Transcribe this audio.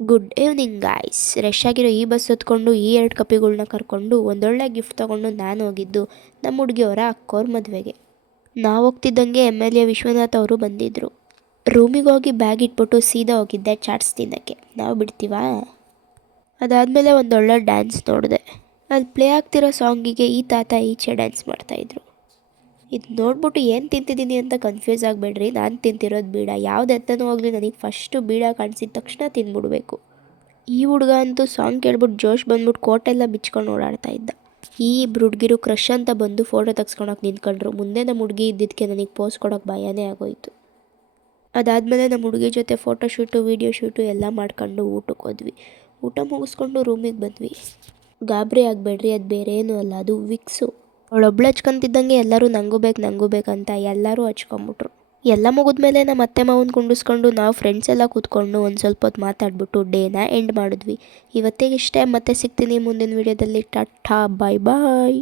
Good evening guys. Rush ಆಗಿರೋ ಈ bus ಹೊತ್ಕೊಂಡು ಈ 2 ಕಪಿಗಳ್ನ ಕರ್ಕೊಂಡು ಒಂದೊಳ್ಳೆ ಗಿಫ್ಟ್ ತೊಗೊಂಡು ನಾನು ಹೋಗಿದ್ದು ನಮ್ಮ ಹುಡುಗಿಯವರ ಅಕ್ಕೋರ್ ಮದುವೆಗೆ. ನಾವು ಹೋಗ್ತಿದ್ದಂಗೆ MLA ವಿಶ್ವನಾಥ್ ಅವರು ಬಂದಿದ್ದರು. ರೂಮಿಗೆ ಹೋಗಿ ಬ್ಯಾಗ್ ಇಟ್ಬಿಟ್ಟು ಸೀದಾ ಹೋಗಿದ್ದೆ ಚಾಟ್ಸ್ ತಿನ್ನೋಕ್ಕೆ. ನಾವು ಬಿಡ್ತೀವಾ? ಅದಾದಮೇಲೆ ಒಂದೊಳ್ಳೆ ಡ್ಯಾನ್ಸ್ ನೋಡಿದೆ. ಅಲ್ಲಿ ಪ್ಲೇ ಆಗ್ತಿರೋ ಸಾಂಗಿಗೆ ಈ ತಾತ ಈಚೆ ಡ್ಯಾನ್ಸ್ ಮಾಡ್ತಾಯಿದ್ರು. ಇದು ನೋಡ್ಬಿಟ್ಟು ಏನು ತಿಂತಿದ್ದೀನಿ ಅಂತ ಕನ್ಫ್ಯೂಸ್ ಆಗಬೇಡ್ರಿ. ನಾನು ತಿಂತಿರೋದು ಬೀಡ. ಯಾವ್ದು ಎತ್ತನೂ ಹೋಗಲಿ, ನನಗೆ ಫಸ್ಟು ಬೀಡ ಕಾಣಿಸಿದ ತಕ್ಷಣ ತಿಂದ್ಬಿಡ್ಬೇಕು. ಈ ಹುಡುಗ ಅಂತೂ ಸಾಂಗ್ ಕೇಳ್ಬಿಟ್ಟು ಜೋಶ್ ಬಂದ್ಬಿಟ್ಟು ಕೋಟೆಲ್ಲ ಬಿಚ್ಕೊಂಡು ಓಡಾಡ್ತಾ ಇದ್ದ. ಈ ಇಬ್ಬರು ಹುಡುಗಿರು ಕ್ರಶ್ ಅಂತ ಬಂದು ಫೋಟೋ ತೆಗ್ಸ್ಕೊಳಕ್ಕೆ ನಿಂತ್ಕೊಂಡ್ರು. ಮುಂದೆ ನಮ್ಮ ಹುಡುಗಿ ಇದ್ದಿದ್ದಕ್ಕೆ ನನಗೆ ಪೋಸ್ ಕೊಡೋಕ್ಕೆ ಭಯನೇ ಆಗೋಯಿತು. ಅದಾದಮೇಲೆ ನಮ್ಮ ಹುಡುಗಿ ಜೊತೆ ಫೋಟೋ ಶೂಟು ವೀಡಿಯೋ ಶೂಟು ಎಲ್ಲ ಮಾಡ್ಕೊಂಡು ಊಟಕ್ಕೆ ಹೋದ್ವಿ. ಊಟ ಮುಗಿಸ್ಕೊಂಡು ರೂಮಿಗೆ ಬಂದ್ವಿ. ಗಾಬರಿ ಆಗಬೇಡ್ರಿ, ಅದು ಬೇರೆ ಏನೂ ಅಲ್ಲ, ಅದು ವಿಕ್ಸು. ಅವಳೊಬ್ಳು ಹಚ್ಕೊಂತಿದ್ದಂಗೆ ಎಲ್ಲರೂ ನಂಗೂ ಬೇಕಂತ ಎಲ್ಲರೂ ಹಚ್ಕೊಂಬಿಟ್ರು. ಎಲ್ಲ ಮುಗಿದ್ಮೇಲೆ ನಮ್ಮ ಅತ್ತೆ ಮಾವನ ಕುಂಡಿಸ್ಕೊಂಡು ನಾವು ಫ್ರೆಂಡ್ಸ್ ಎಲ್ಲ ಕೂತ್ಕೊಂಡು ಒಂದು ಸ್ವಲ್ಪ ಹೊತ್ತು ಮಾತಾಡ್ಬಿಟ್ಟು ಡೇನ ಎಂಡ್ ಮಾಡಿದ್ವಿ. ಇವತ್ತಿಗೆ ಇಷ್ಟೇ. ಮತ್ತೆ ಸಿಗ್ತೀನಿ ಮುಂದಿನ ವೀಡಿಯೋದಲ್ಲಿ. ಟಾಟಾ, ಬಾಯ್ ಬಾಯ್.